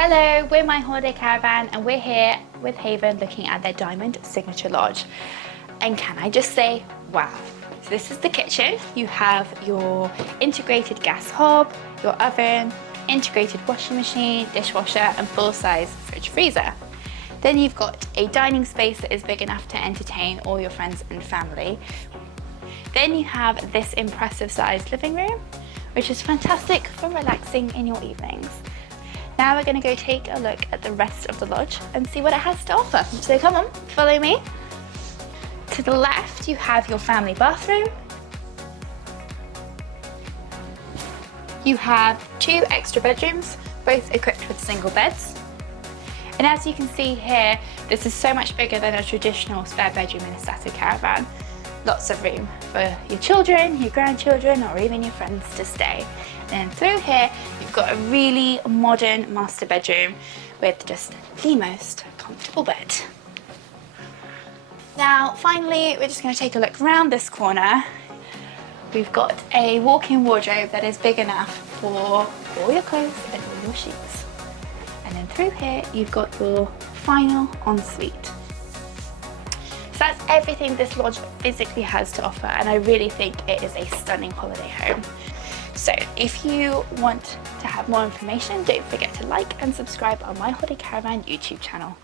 Hello, we're My Holiday Caravan and we're here with Haven looking at their Diamond Signature Lodge. And can I just say, wow. So this is the kitchen. You have your integrated gas hob, your oven, integrated washing machine, dishwasher and full-size fridge freezer. Then you've got a dining space that is big enough to entertain all your friends and family. Then you have this impressive sized living room, which is fantastic for relaxing in your evenings. Now we're going to go take a look at the rest of the lodge and see what it has to offer. So come on, follow me. To the left, you have your family bathroom. You have 2 extra bedrooms, both equipped with single beds. And as you can see here, this is so much bigger than a traditional spare bedroom in a static caravan. Lots of room for your children, your grandchildren, or even your friends to stay. And then through here, you've got a really modern master bedroom with just the most comfortable bed. Now, finally, we're just going to take a look around this corner. We've got a walk-in wardrobe that is big enough for all your clothes and all your sheets. And then through here, you've got your final ensuite. So that's everything this lodge physically has to offer, and I really think it is a stunning holiday home. So if you want to have more information, don't forget to like and subscribe on My Holiday Caravan YouTube channel.